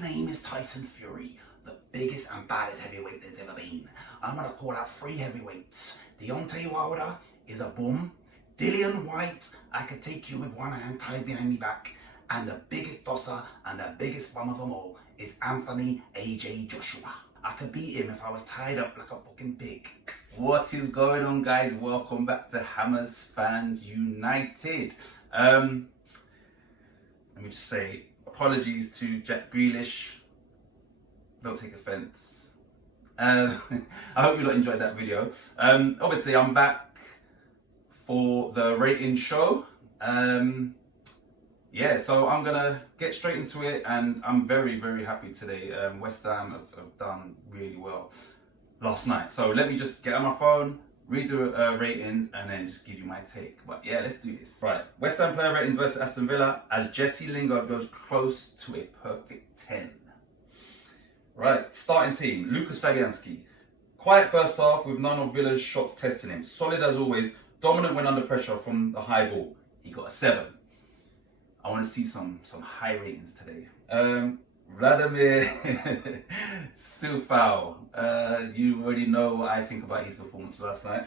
My name is Tyson Fury, the biggest and baddest heavyweight there's ever been. I'm going to call out 3 heavyweights. Deontay Wilder is a bum. Dillian White, I could take you with one hand tied behind me back. And the biggest tosser and the biggest bum of them all is Anthony AJ Joshua. I could beat him if I was tied up like a fucking pig. What is going on, guys? Welcome back to Hammers Fans United. Let me just say apologies to Jack Grealish. Don't take offense. I hope you lot enjoyed that video. Obviously, I'm back for the rating show. Yeah, so I'm gonna get straight into it, and I'm very, very happy today. West Ham have done really well last night. So let me just get on my phone, read the ratings, and then just give you my take. But yeah, let's do this. Right, West Ham player ratings versus Aston Villa, as Jesse Lingard goes close to a perfect 10. Right, starting team, Lucas Fabianski. Quiet first half with none of Villa's shots testing him. Solid as always, dominant when under pressure from the high ball. He got a 7. I want to see some high ratings today. Vladimir Silfau. You already know what I think about his performance last night.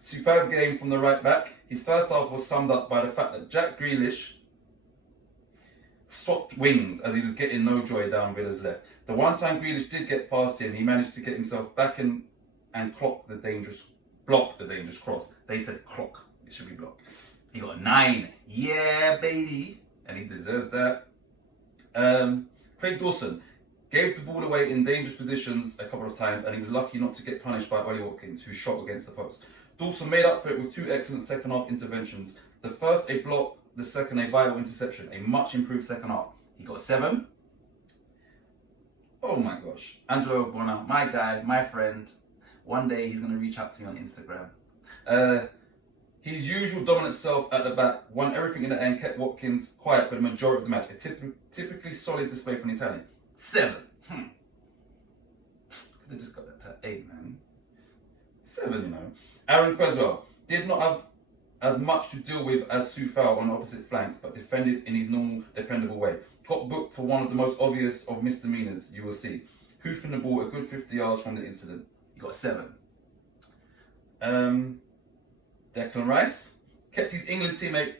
Superb game from the right back. His first half was summed up by the fact that Jack Grealish swapped wings as he was getting no joy down Villa's left. The one time Grealish did get past him, he managed to get himself back in and block the dangerous cross. They said clock. It should be block. He got a 9. Yeah, baby. And he deserves that. Craig Dawson gave the ball away in dangerous positions a couple of times, and he was lucky not to get punished by Ollie Watkins, who shot against the post. Dawson made up for it with 2 excellent second half interventions. The first a block, the second a vital interception. A much improved second half. He got a 7. Oh my gosh. Angelo Bonner, my guy, my friend. One day he's going to reach out to me on Instagram. His usual dominant self at the back won everything in the end, kept Watkins quiet for the majority of the match. A typically solid display from the Italian. 7. Could have just got that to 8, man. 7, you know. Aaron Creswell did not have as much to deal with as Sufal on the opposite flanks, but defended in his normal, dependable way. Got booked for one of the most obvious of misdemeanors you will see. Hoofing the ball a good 50 yards from the incident. He got a 7. Declan Rice kept his England teammate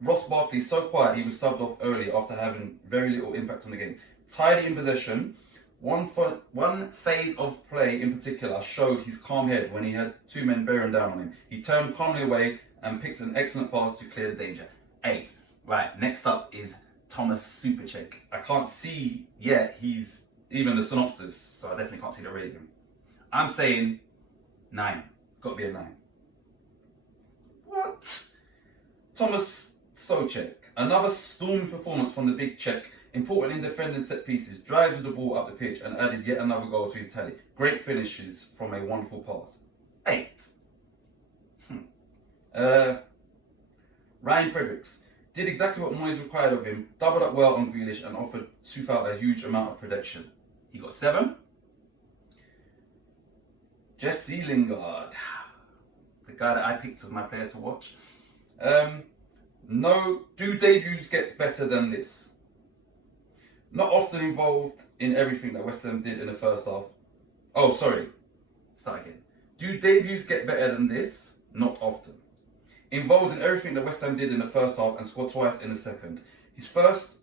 Ross Barkley so quiet he was subbed off early after having very little impact on the game. Tidy in possession. One phase of play in particular showed his calm head when he had 2 men bearing down on him. He turned calmly away and picked an excellent pass to clear the danger. 8. Right, next up is Thomas Supercheck. I can't see yet he's even the synopsis, so I definitely can't see the rating. I'm saying 9. Got to be a 9. What? Thomas Souček. Another stormy performance from the big Czech. Important in defending set pieces. Drives with the ball up the pitch and added yet another goal to his tally. Great finishes from a wonderful pass. 8. Ryan Fredericks. Did exactly what Moyes required of him. Doubled up well on Grealish and offered Sufal a huge amount of protection. He got 7. Jesse Lingard. The guy that I picked as my player to watch. Do debuts get better than this? Not often involved in everything that West Ham did in the first half. Oh, sorry. Start again. Do debuts get better than this? Not often. Involved in everything that West Ham did in the first half and scored twice in the second. His first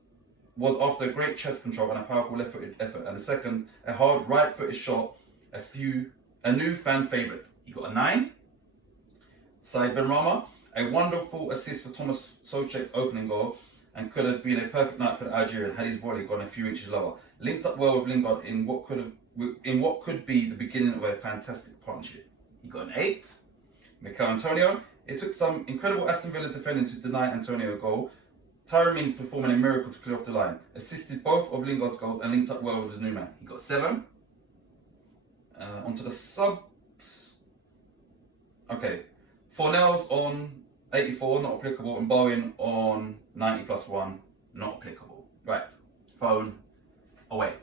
was after a great chest control and a powerful left-footed effort, and the second, a hard right-footed shot, a new fan favourite. He got a 9. Said Benrahma, a wonderful assist for Thomas Souček's opening goal, and could have been a perfect night for the Algerian had his volley gone a few inches lower. Linked up well with Lingard in what could be the beginning of a fantastic partnership. He got an 8. Mikel Antonio, it took some incredible Aston Villa defending to deny Antonio a goal. Tyrone Mings performing a miracle to clear off the line. Assisted both of Lingard's goals and linked up well with the new man. He got 7. Onto the subs. Okay. Fornells on 84, not applicable, and Bowen on 90+1, not applicable. Right, phone away.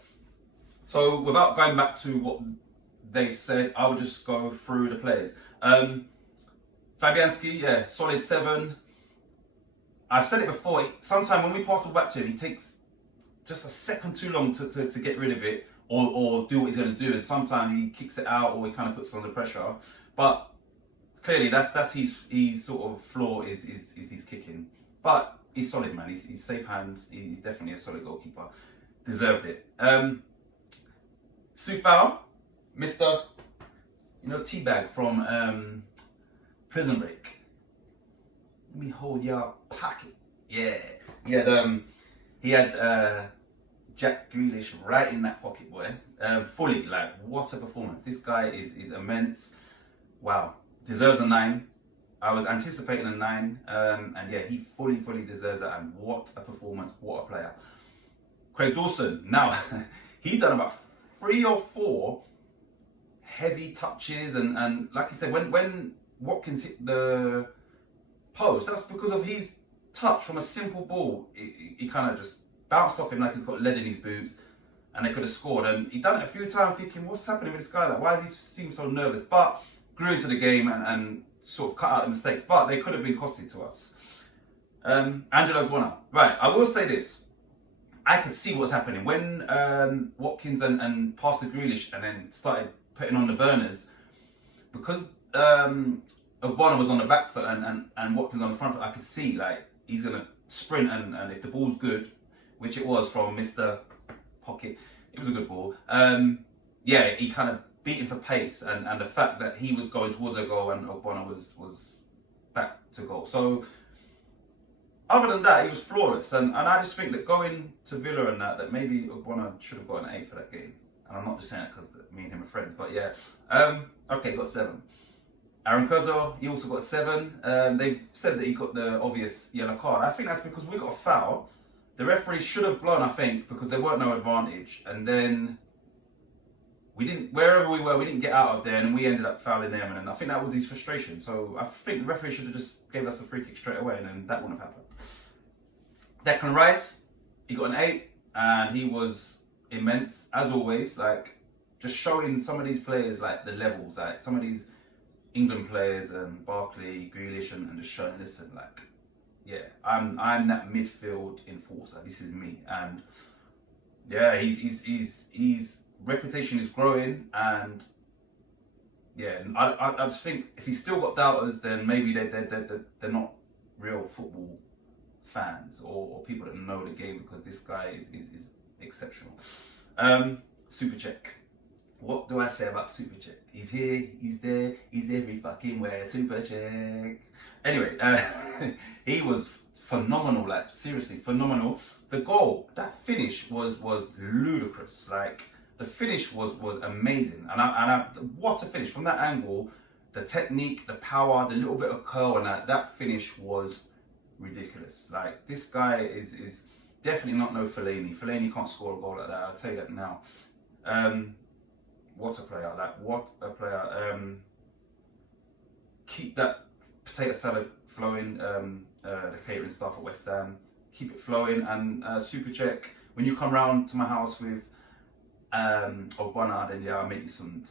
So without going back to what they've said, I'll just go through the players. Fabianski, yeah, solid 7. I've said it before, sometimes when we pass the ball back to him, he takes just a second too long to get rid of it or do what he's going to do. And sometimes he kicks it out or he kind of puts it under pressure. But clearly that's his sort of flaw is his kicking. But he's solid, man. He's safe hands. He's definitely a solid goalkeeper. Deserved it. Sufal, Mr. Teabag from Prison Break. Let me hold your pocket. Yeah. He had Jack Grealish right in that pocket, boy. Fully, like, what a performance. This guy is immense. Wow. Deserves a 9. I was anticipating a 9. And yeah, he fully deserves that. And what a performance. What a player. Craig Dawson. Now, he done about 3 or 4 heavy touches. And like I said, when Watkins hit the post, that's because of his touch from a simple ball. He kind of just bounced off him like he's got lead in his boots, and they could have scored. And he done it a few times, thinking, what's happening with this guy? Like, why does he seem so nervous? But grew into the game and sort of cut out the mistakes. But they could have been costly to us. Angelo Buona. Right, I will say this. I could see what's happening when Watkins and passed to Grealish and then started putting on the burners, because Ogbonna was on the back foot and Watkins on the front foot. I could see like he's gonna sprint and if the ball's good, which it was from Mr. Pocket, it was a good ball. Yeah, he kind of beat him for pace and the fact that he was going towards a goal and Ogbonna was back to goal. So other than that, he was flawless. And I just think that going to Villa and that maybe Ogbonna should have got an 8 for that game. And I'm not just saying it because me and him are friends, but yeah. Okay, got 7. Aaron Kozo, he also got 7. They've said that he got the obvious yellow card. I think that's because we got a foul. The referee should have blown, I think, because there weren't no advantage. And then we didn't, wherever we were, we didn't get out of there, and we ended up fouling them. And I think that was his frustration. So I think the referee should have just gave us a free kick straight away, and then that wouldn't have happened. Declan Rice, he got an 8, and he was immense, as always. Like, just showing some of these players, like, the levels. Like, some of these England players, Barkley, Grealish, and just showing, listen, like, yeah, I'm that midfield enforcer. This is me, and yeah, his reputation is growing, and yeah, I just think if he's still got doubters, then maybe they're not real football fans or people that know the game, because this guy is exceptional. Super Czech. What do I say about Super Czech? He's here, he's there, he's every fucking where. Super Czech. Anyway, he was phenomenal, like seriously phenomenal. The goal, that finish was ludicrous. Like the finish was amazing, and what a finish from that angle. The technique, the power, the little bit of curl, and that finish was ridiculous. Like this guy is definitely not no Fellaini. Fellaini can't score a goal like that. I'll tell you that now. What a player! Like what a player! Keep that potato salad flowing. The catering staff at West Ham, keep it flowing. And Super Czech, when you come round to my house with Ogbonna, then yeah, I'll make you some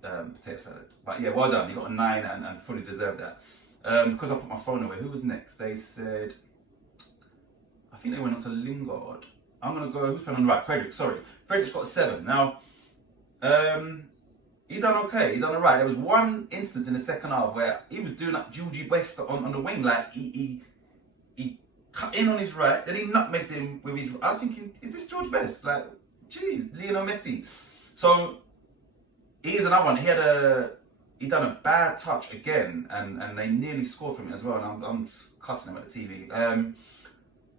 potato salad. But yeah, well done. You got a 9 and fully deserved that. Because I put my phone away. Who was next? They said, I think they went on to Lingard. I'm gonna go. Who's playing on the right? Frederick. Sorry, Frederick's got a 7 now. He done okay, he done alright. There was one instance in the second half where he was doing like Georgie Best on the wing, like he cut in on his right, then he nutmegged him with his. I was thinking, is this George Best? Like, geez, Lionel Messi. So here's another one. He done a bad touch again, and they nearly scored from it as well. And I'm cussing him at the TV.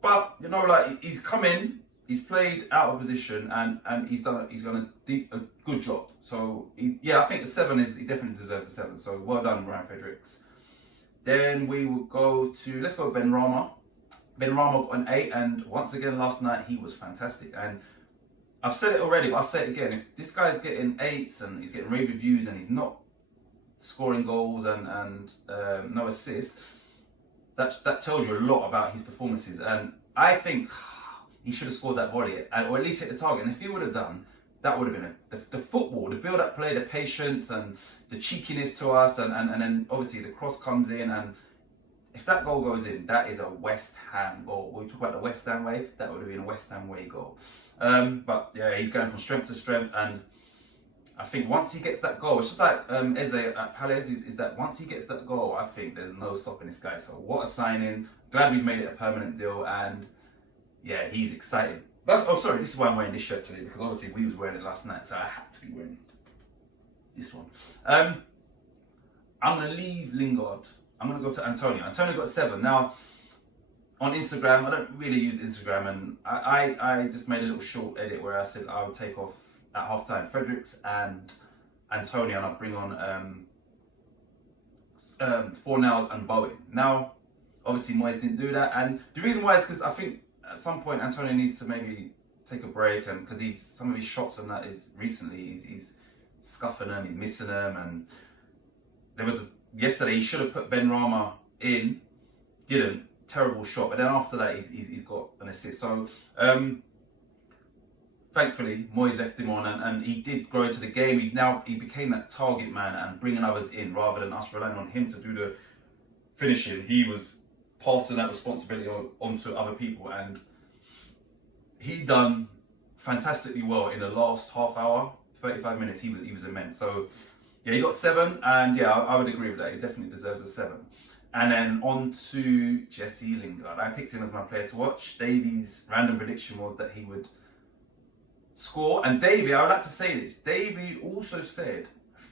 But you know, like he's come in. He's played out of position and he's done a good job. So yeah, I think the 7 he definitely deserves a 7. So well done, Ryan Fredericks. Then we will let's go Ben Rama. Ben Rama got an 8, and once again last night he was fantastic. And I've said it already, but I'll say it again. If this guy's getting 8s and he's getting rave reviews and he's not scoring goals and no assists, that tells you a lot about his performances. And I think he should have scored that volley, or at least hit the target. And if he would have done, that would have been the football, the build-up play, the patience and the cheekiness to us, and then obviously the cross comes in, and if that goal goes in, that is a West Ham goal. When we talk about the West Ham way, that would have been a West Ham way goal. But yeah, he's going from strength to strength, and I think once he gets that goal, it's just like Eze at Palace, is that once he gets that goal, I think there's no stopping this guy. So what a signing. Glad we've made it a permanent deal, and yeah, he's excited. Sorry, this is why I'm wearing this shirt today, because obviously we was wearing it last night, so I had to be wearing this one. I'm going to leave Lingard. I'm going to go to Antonio. Antonio got 7. Now, on Instagram, I don't really use Instagram, and I just made a little short edit where I said I would take off at half-time Fredericks and Antonio, and I'll bring on Fornals and Bowen. Now, obviously Moyes didn't do that, and the reason why is because I think at some point Antonio needs to maybe take a break, and because some of his shots and that is recently he's scuffing them, he's missing them, and there was yesterday he should have put Ben Rama in, didn't, terrible shot, but then after that he's got an assist. So thankfully Moyes left him on, and he did grow into the game. He became that target man and bringing others in rather than us relying on him to do the finishing. He was passing that responsibility onto other people, and he done fantastically well in the last half hour, 35 minutes. He was immense. So yeah, he got 7, and yeah, I would agree with that. He definitely deserves a 7. And then on to Jesse Lingard. I picked him as my player to watch. Davey's random prediction was that he would score, and Davey, I would like to say this, Davey also said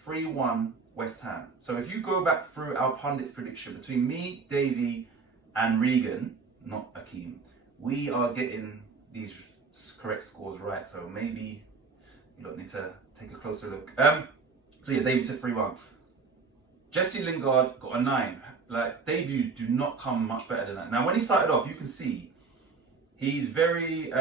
3-1 West Ham. So if you go back through our pundits' prediction between me, Davey, and Regan, not Akeem, we are getting these correct scores right. So maybe you don't need to take a closer look. So yeah, Davey said 3-1. Jesse Lingard got a 9. Like, debuts do not come much better than that. Now, when he started off, you can see he's very,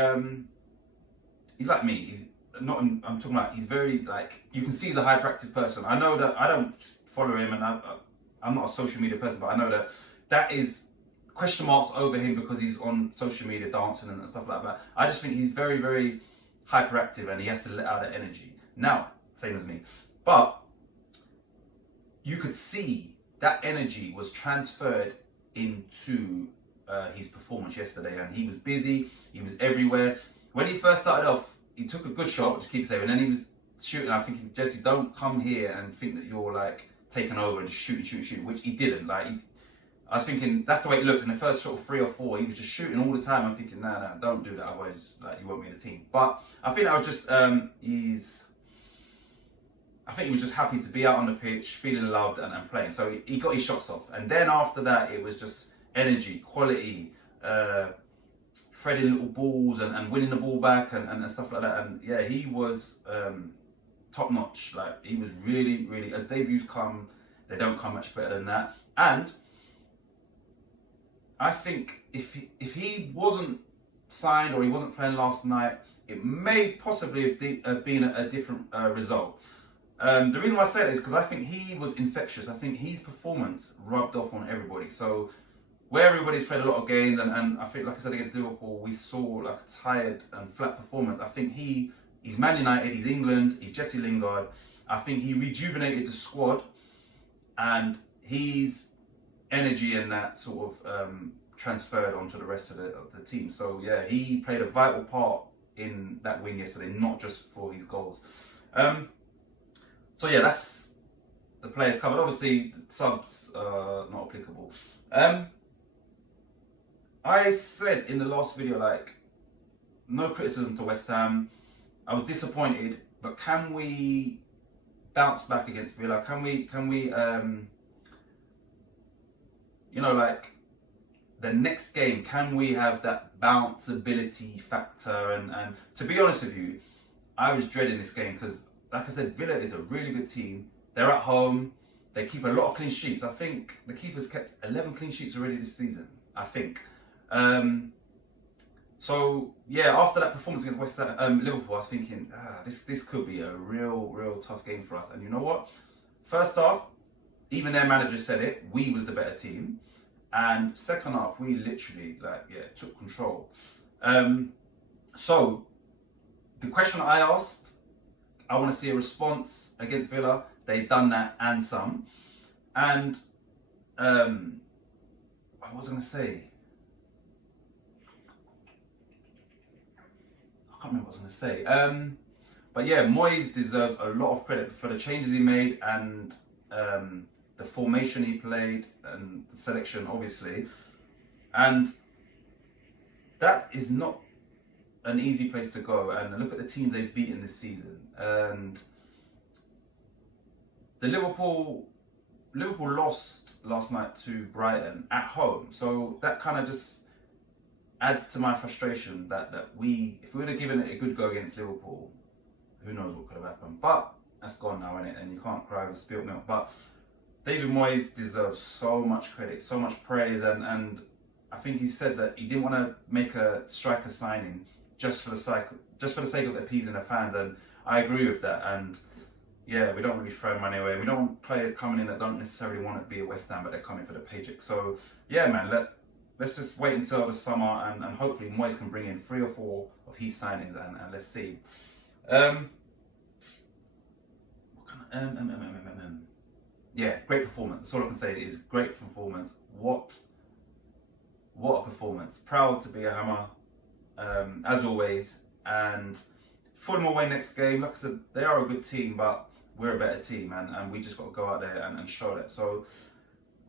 he's like me. He's not. I'm talking about. He's very like. You can see he's a hyperactive person. I know that I don't follow him, and I'm not a social media person, but I know that is question marks over him because he's on social media dancing and stuff like that. I just think he's very, very hyperactive, and he has to let out that energy. Now, same as me, but you could see that energy was transferred into his performance yesterday, and he was busy. He was everywhere. When he first started off, he took a good shot, which keeps saving, and then he was shooting. I'm thinking, Jesse, don't come here and think that you're like taking over and just shooting, which he didn't. Like, I was thinking that's the way it looked in the first sort of 3 or 4. He was just shooting all the time. I'm thinking, nah, don't do that, otherwise like you won't be in the team. But I think that was just I think he was just happy to be out on the pitch, feeling loved and playing. So he got his shots off, and then after that, it was just energy, quality. Threading little balls and winning the ball back and stuff like that. And yeah, he was top notch. Like, he was really, really, as debuts come, they don't come much better than that. And I think if he wasn't signed or he wasn't playing last night, it may possibly have been a different result. The reason why I say that is because I think he was infectious. I think his performance rubbed off on everybody. So where everybody's played a lot of games, and I think, like I said, against Liverpool, we saw like a tired and flat performance. I think he's Man United, he's England, he's Jesse Lingard. I think he rejuvenated the squad, and his energy and that sort of transferred onto the rest of the team. So yeah, he played a vital part in that win yesterday, not just for his goals. So yeah, that's the players covered. Obviously, the subs are not applicable. I said in the last video, like, no criticism to West Ham. I was disappointed, but can we bounce back against Villa? Can we you know, like, the next game, can we have that bounceability factor? And to be honest with you, I was dreading this game because, like I said, Villa is a really good team. They're at home. They keep a lot of clean sheets. I think the keeper's kept 11 clean sheets already this season, I think. So yeah, after that performance against Liverpool, I was thinking, this could be a real tough game for us. And you know what? First half, even their manager said it, we was the better team. And second half, we literally took control. So the question I asked, I want to see a response against Villa. They've done that and some. And what was I going to say? I can't remember what I was going to say. But yeah, Moyes deserves a lot of credit for the changes he made and the formation he played and the selection, obviously. And that is not an easy place to go. And look at the team they've beaten this season. And the Liverpool lost last night to Brighton at home. So that kind of just adds to my frustration that if we would have given it a good go against Liverpool, who knows what could have happened. But that's gone now, innit? And you can't cry over spilt milk. But David Moyes deserves so much credit, so much praise, and I think he said that he didn't want to make a striker signing just for the sake of appeasing the fans, and I agree with that. And yeah, we don't really throw money away. We don't want players coming in that don't necessarily want to be at West Ham, but they're coming for the paycheck. So yeah, man, let's just wait until the summer, and hopefully Moyes can bring in 3 or 4 of his signings, and let's see. Yeah, great performance. That's all I can say is great performance. What a performance. Proud to be a Hammer, as always. And Fulham away next game. Like I said, they are a good team, but we're a better team, and we just got to go out there and show that. So,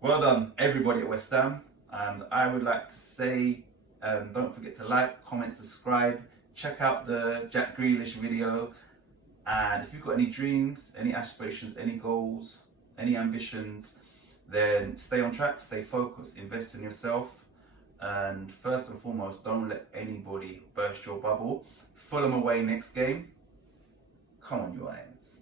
well done, everybody at West Ham. And I would like to say, don't forget to like, comment, subscribe. Check out the Jack Grealish video. And if you've got any dreams, any aspirations, any goals, any ambitions, then stay on track, stay focused, invest in yourself. And first and foremost, don't let anybody burst your bubble. Fulham away next game. Come on, you Lions.